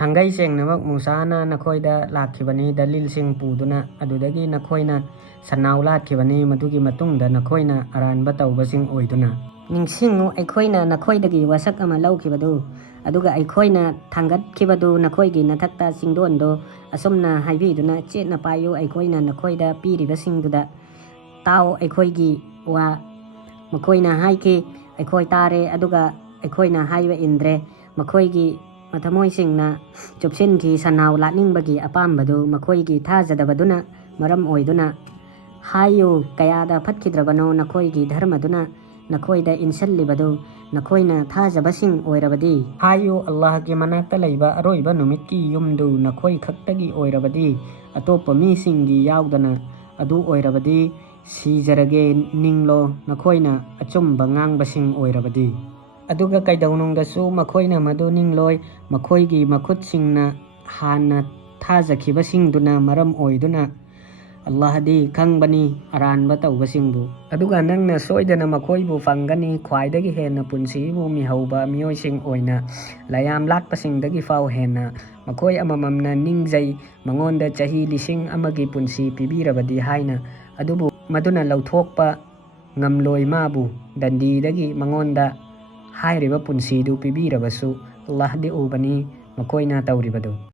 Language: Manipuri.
Thangai sengnamak Musana nakoida lakhibani dalil sing puduna adudagi nakoina sanau lakhibani madugi matungda nakoina aranba taubasing oiduna ningsingu aikoina nakoidagi wasak ama laukhibadu aduga aikoina thangatkibadu nakoigi nathakta singdondo asomna haibiduna chetna payu aikoina nakoida piribasingduda tao aikoigi wa makoina haiki aikoi tare aduga aikoina haiba indre makoigi mathamoisingna chupsinki sanau laningbagi apambadu makoigi thajadabaduna maram oiduna hayu kayada phatkidrabano nakoigi dharmaduna nakoida insallibadu nakoina thajabasing oirabadi hayu Allah ki manakta leiba aroiba numitki yumdu nakoi khaktagi oirabadi atopa misingi yaudana adu oirabadi sijarage ninglo nakoina achumba ngangbasing oirabadi aduga kaidaunungdasu makoina madu ningloi makoigi makhutsingna hana thajakibasingduna maram oiduna Allah di kangbani aranba taubasingbu aduga nangna soidana makoibu fangani khwaidagi henna punsibu mihauba mioising oina layam latpasingdagi fau henna makoi amamamna ningjai mangonda chahi lising amagi punsi pibirabadi haina adubu maduna lauthokpa ngamloi mabu dandidagi mangonda hairiba punsidu pibirabasu Allah di ubani makoina tauribadu